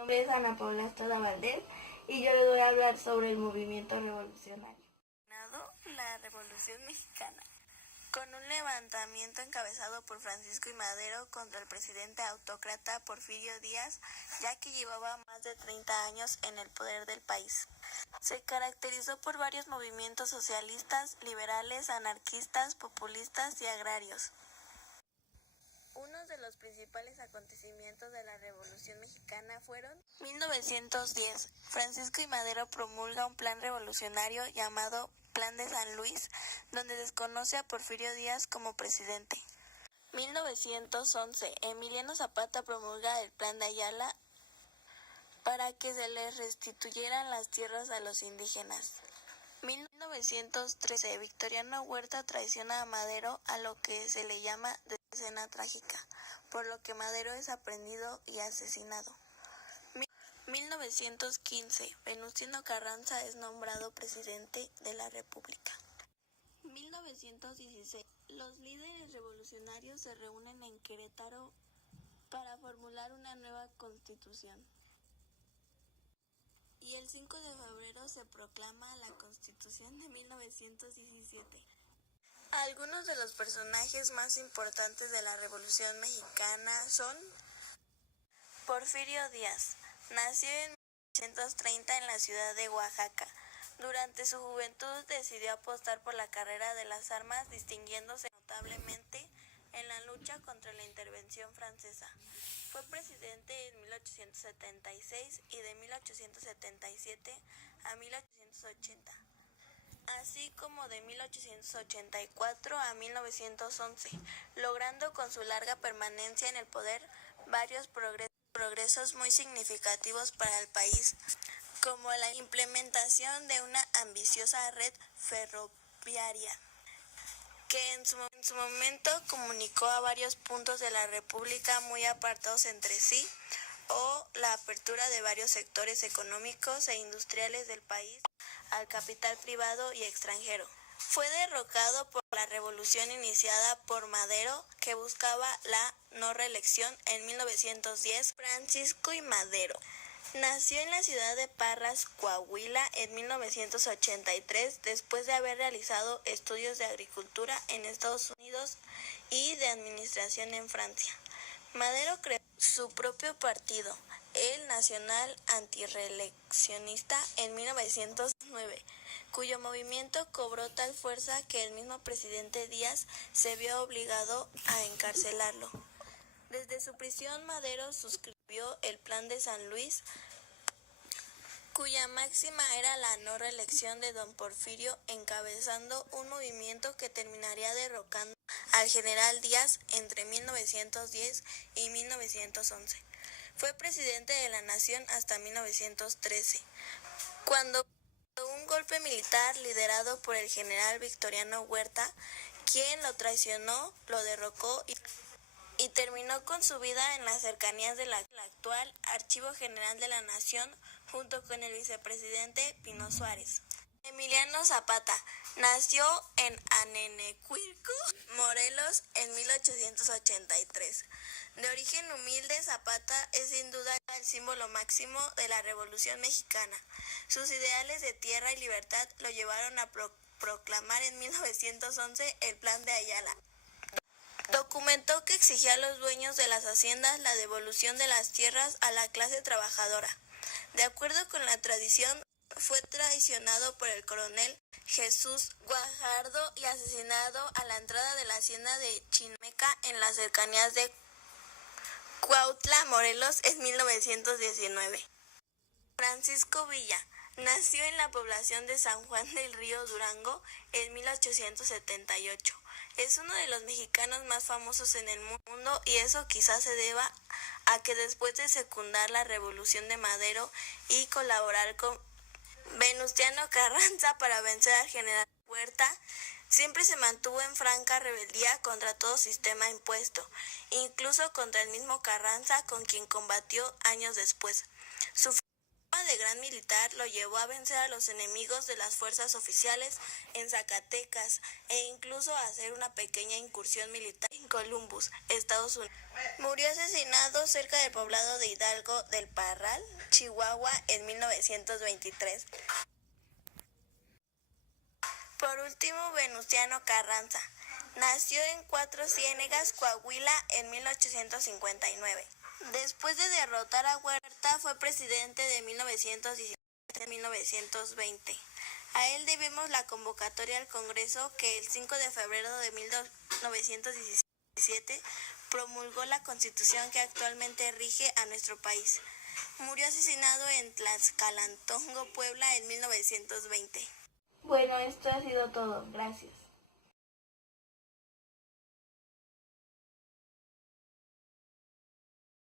Mi nombre es Ana Paula Estrada Valdés y yo les voy a hablar sobre el movimiento revolucionario. La Revolución Mexicana, con un levantamiento encabezado por Francisco I. Madero contra el presidente autócrata Porfirio Díaz, ya que llevaba más de 30 años en el poder del país. Se caracterizó por varios movimientos socialistas, liberales, anarquistas, populistas y agrarios. Uno de los principales acontecimientos de la Revolución Mexicana fueron 1910. Francisco I. Madero promulga un plan revolucionario llamado Plan de San Luis, donde desconoce a Porfirio Díaz como presidente. 1911. Emiliano Zapata promulga el Plan de Ayala para que se les restituyeran las tierras a los indígenas. 1913. Victoriano Huerta traiciona a Madero, a lo que se le llama escena trágica, por lo que Madero es aprehendido y asesinado. 1915. Venustiano Carranza es nombrado presidente de la República. 1916. Los líderes revolucionarios se reúnen en Querétaro para formular una nueva constitución. Y el 5 de febrero se proclama la Constitución de 1917. Algunos de los personajes más importantes de la Revolución Mexicana son Porfirio Díaz. Nació en 1930 en la ciudad de Oaxaca. Durante su juventud decidió apostar por la carrera de las armas, distinguiéndose notablemente en la lucha contra la intervención francesa. Fue presidente en 1876 y de 1877 a 1880. Así como de 1884 a 1911, logrando con su larga permanencia en el poder varios progresos muy significativos para el país, como la implementación de una ambiciosa red ferroviaria, que en su momento comunicó a varios puntos de la República muy apartados entre sí, o la apertura de varios sectores económicos e industriales del país al capital privado y extranjero. Fue derrocado por la revolución iniciada por Madero, que buscaba la no reelección en 1910. Francisco I. Madero nació en la ciudad de Parras, Coahuila, en 1983, después de haber realizado estudios de agricultura en Estados Unidos y de administración en Francia. Madero creó su propio partido, el Nacional Antirreeleccionista, en 1909, cuyo movimiento cobró tal fuerza que el mismo presidente Díaz se vio obligado a encarcelarlo. Desde su prisión, Madero suscribió el Plan de San Luis, cuya máxima era la no reelección de don Porfirio, encabezando un movimiento que terminaría derrocando al general Díaz entre 1910 y 1911. Fue presidente de la nación hasta 1913, cuando un golpe militar liderado por el general Victoriano Huerta, quien lo traicionó, lo derrocó y terminó con su vida en las cercanías del actual Archivo General de la Nación, junto con el vicepresidente Pino Suárez. Emiliano Zapata nació en Anenecuilco, Morelos, en 1883. De origen humilde, Zapata es sin duda el símbolo máximo de la Revolución Mexicana. Sus ideales de tierra y libertad lo llevaron a proclamar en 1911 el Plan de Ayala. Documentó que exigía a los dueños de las haciendas la devolución de las tierras a la clase trabajadora. De acuerdo con la tradición, fue traicionado por el coronel Jesús Guajardo y asesinado a la entrada de la hacienda de Chimeca en las cercanías de Cuautla, Morelos, en 1919. Francisco Villa nació en la población de San Juan del Río, Durango, en 1878. Es uno de los mexicanos más famosos en el mundo, y eso quizás se deba a que después de secundar la revolución de Madero y colaborar con Venustiano Carranza para vencer al general Huerta, siempre se mantuvo en franca rebeldía contra todo sistema impuesto, incluso contra el mismo Carranza, con quien combatió años después. De gran militar lo llevó a vencer a los enemigos de las fuerzas oficiales en Zacatecas e incluso a hacer una pequeña incursión militar en Columbus, Estados Unidos. Murió asesinado cerca del poblado de Hidalgo del Parral, Chihuahua, en 1923. Por último, Venustiano Carranza. Nació en Cuatro Ciénegas, Coahuila, en 1859. Después de derrotar a Huerta, fue presidente de 1917 a 1920. A él debemos la convocatoria al Congreso que el 5 de febrero de 1917 promulgó la Constitución que actualmente rige a nuestro país. Murió asesinado en Tlaxcalantongo, Puebla, en 1920. Bueno, esto ha sido todo. Gracias.